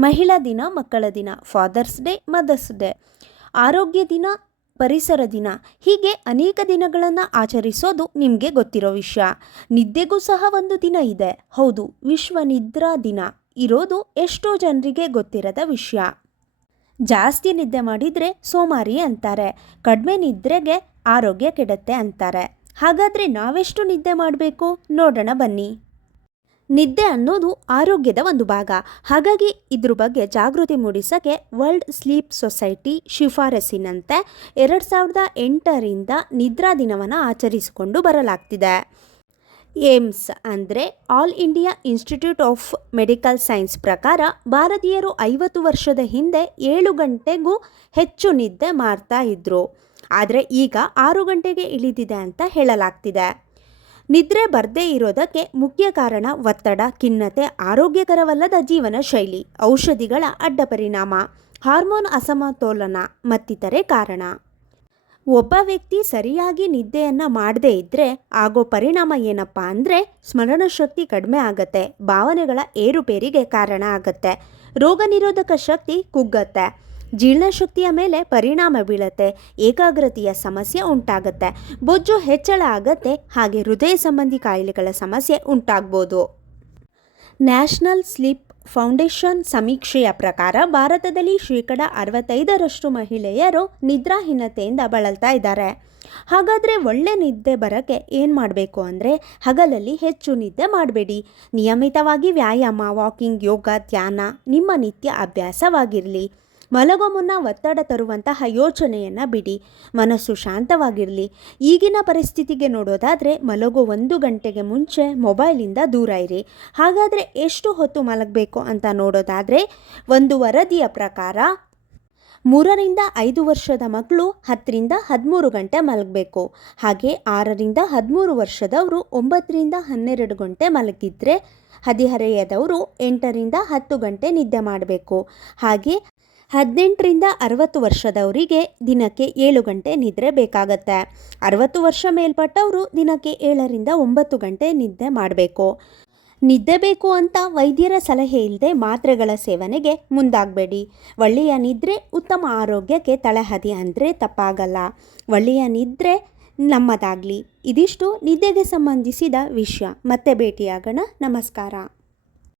ಮಹಿಳಾ ದಿನ, ಮಕ್ಕಳ ದಿನ ಫಾದರ್ಸ್ ಡೇ ಮದರ್ಸ್ ಡೇ ಆರೋಗ್ಯ ದಿನ, ಪರಿಸರ ದಿನ. ಹೀಗೆ ಅನೇಕ ದಿನಗಳನ್ನು ಆಚರಿಸೋದು ನಿಮಗೆ ಗೊತ್ತಿರೋ ವಿಷಯ. ನಿದ್ದೆಗೂ ಸಹ ಒಂದು ದಿನ ಇದೆ. ಹೌದು, ವಿಶ್ವ ನಿದ್ರಾ ದಿನ. ಇರೋದು ಎಷ್ಟೋ ಜನರಿಗೆ ಗೊತ್ತಿರದ ವಿಷಯ. ಜಾಸ್ತಿ ನಿದ್ದೆ ಮಾಡಿದರೆ ಸೋಮಾರಿ ಅಂತಾರೆ. ಕಡಿಮೆ ನಿದ್ರೆಗೆ ಆರೋಗ್ಯ ಕೆಡುತ್ತೆ ಅಂತಾರೆ. ಹಾಗಾದರೆ ನಾವೆಷ್ಟು ನಿದ್ದೆ ಮಾಡಬೇಕು? ನೋಡೋಣ ಬನ್ನಿ. ನಿದ್ದೆ ಅನ್ನೋದು ಆರೋಗ್ಯದ ಒಂದು ಭಾಗ. ಹಾಗಾಗಿ ಇದ್ರ ಬಗ್ಗೆ ಜಾಗೃತಿ ಮೂಡಿಸೋಕ್ಕೆ ವರ್ಲ್ಡ್ ಸ್ಲೀಪ್ ಸೊಸೈಟಿ ಶಿಫಾರಸಿನಂತೆ ಎರಡು ಸಾವಿರದ ಎಂಟರಿಂದ ನಿದ್ರಾ ದಿನವನ್ನು ಆಚರಿಸಿಕೊಂಡು ಬರಲಾಗ್ತಿದೆ. ಏಮ್ಸ್ ಅಂದರೆ all India institute of medical science ಪ್ರಕಾರ ಭಾರತೀಯರು ಐವತ್ತು ವರ್ಷದ ಹಿಂದೆ ಏಳು ಗಂಟೆಗೂ ಹೆಚ್ಚು ನಿದ್ದೆ ಮಾಡ್ತಾ ಇದ್ರು. ಆದರೆ ಈಗ ಆರು ಗಂಟೆಗೆ ಇಳಿದಿದೆ ಅಂತ ಹೇಳಲಾಗ್ತಿದೆ. ನಿದ್ರೆ ಬರದೇ ಇರೋದಕ್ಕೆ ಮುಖ್ಯ ಕಾರಣ ಒತ್ತಡ, ಖಿನ್ನತೆ, ಆರೋಗ್ಯಕರವಲ್ಲದ ಜೀವನ ಶೈಲಿ, ಔಷಧಿಗಳ ಅಡ್ಡ ಪರಿಣಾಮ ಹಾರ್ಮೋನ್ ಅಸಮತೋಲನ ಮತ್ತಿತರೆ ಕಾರಣ. ಒಬ್ಬ ವ್ಯಕ್ತಿ ಸರಿಯಾಗಿ ನಿದ್ದೆಯನ್ನು ಮಾಡದೇ ಇದ್ದರೆ ಆಗೋ ಪರಿಣಾಮ ಏನಪ್ಪ ಅಂದರೆ ಸ್ಮರಣಶಕ್ತಿ ಕಡಿಮೆ ಆಗತ್ತೆ, ಭಾವನೆಗಳ ಏರುಪೇರಿಗೆ ಕಾರಣ ಆಗತ್ತೆ, ರೋಗ ನಿರೋಧಕ ಶಕ್ತಿ ಕುಗ್ಗತ್ತೆ. ಜೀರ್ಣಶಕ್ತಿಯ ಮೇಲೆ ಪರಿಣಾಮ ಬೀಳತ್ತೆ, ಏಕಾಗ್ರತೆಯ ಸಮಸ್ಯೆ ಉಂಟಾಗುತ್ತೆ. ಬೊಜ್ಜು ಹೆಚ್ಚಳ ಆಗತ್ತೆ, ಹಾಗೆ ಹೃದಯ ಸಂಬಂಧಿ ಕಾಯಿಲೆಗಳ ಸಮಸ್ಯೆ ಉಂಟಾಗ್ಬೋದು. ನ್ಯಾಷನಲ್ ಸ್ಲೀಪ್ ಫೌಂಡೇಶನ್ ಸಮೀಕ್ಷೆಯ ಪ್ರಕಾರ ಭಾರತದಲ್ಲಿ ಶೇಕಡ ಅರವತ್ತೈದರಷ್ಟು ಮಹಿಳೆಯರು ನಿದ್ರಾಹೀನತೆಯಿಂದ ಬಳಲ್ತಾ ಇದ್ದಾರೆ. ಹಾಗಾದರೆ ಒಳ್ಳೆ ನಿದ್ದೆ ಬರೋಕ್ಕೆ ಏನು ಮಾಡಬೇಕು ಅಂದರೆ ಹಗಲಲ್ಲಿ ಹೆಚ್ಚು ನಿದ್ದೆ ಮಾಡಬೇಡಿ. ನಿಯಮಿತವಾಗಿ ವ್ಯಾಯಾಮ, ವಾಕಿಂಗ್, ಯೋಗ, ಧ್ಯಾನ ನಿಮ್ಮ ನಿತ್ಯ ಅಭ್ಯಾಸವಾಗಿರಲಿ. ಮಲಗೋ ಮುನ್ನ ಒತ್ತಡ ತರುವಂತಹ ಯೋಚನೆಯನ್ನು ಬಿಡಿ. ಮನಸ್ಸು ಶಾಂತವಾಗಿರಲಿ. ಈಗಿನ ಪರಿಸ್ಥಿತಿಗೆ ನೋಡೋದಾದರೆ ಮಲಗೋ ಒಂದು ಗಂಟೆಗೆ ಮುಂಚೆ ಮೊಬೈಲಿಂದ ದೂರ ಇರಿ. ಹಾಗಾದರೆ ಎಷ್ಟು ಹೊತ್ತು ಮಲಗಬೇಕು ಅಂತ ನೋಡೋದಾದರೆ ಒಂದು ವರದಿಯ ಪ್ರಕಾರ ಮೂರರಿಂದ ಐದು ವರ್ಷದ ಮಕ್ಕಳು ಹತ್ತರಿಂದ ಹದಿಮೂರು ಗಂಟೆ ಮಲಗಬೇಕು. ಹಾಗೆ ಆರರಿಂದ ಹದಿಮೂರು ವರ್ಷದವರು ಒಂಬತ್ತರಿಂದ ಹನ್ನೆರಡು ಗಂಟೆ ಮಲಗಿದ್ರೆ ಹದಿಹರೆಯದವರು ಎಂಟರಿಂದ ಹತ್ತು ಗಂಟೆ ನಿದ್ದೆ ಮಾಡಬೇಕು. ಹಾಗೆ ಹದಿನೆಂಟರಿಂದ ಅರವತ್ತು ವರ್ಷದವರಿಗೆ ದಿನಕ್ಕೆ ಏಳು ಗಂಟೆ ನಿದ್ರೆ ಬೇಕಾಗತ್ತೆ. ಅರವತ್ತು ವರ್ಷ ಮೇಲ್ಪಟ್ಟವರು ದಿನಕ್ಕೆ ಏಳರಿಂದ ಒಂಬತ್ತು ಗಂಟೆ ನಿದ್ದೆ ಮಾಡಬೇಕು. ನಿದ್ದೆ ಬೇಕು ಅಂತ ವೈದ್ಯರ ಸಲಹೆ ಇಲ್ಲದೆ ಮಾತ್ರೆಗಳ ಸೇವನೆಗೆ ಮುಂದಾಗಬೇಡಿ. ಒಳ್ಳೆಯ ನಿದ್ರೆ ಉತ್ತಮ ಆರೋಗ್ಯಕ್ಕೆ ತಳಹದಿ ಅಂದರೆ ತಪ್ಪಾಗಲ್ಲ. ಒಳ್ಳೆಯ ನಿದ್ರೆ ನಮ್ಮದಾಗಲಿ. ಇದಿಷ್ಟು ನಿದ್ದೆಗೆ ಸಂಬಂಧಿಸಿದ ವಿಷಯ. ಮತ್ತೆ ಭೇಟಿಯಾಗೋಣ. ನಮಸ್ಕಾರ.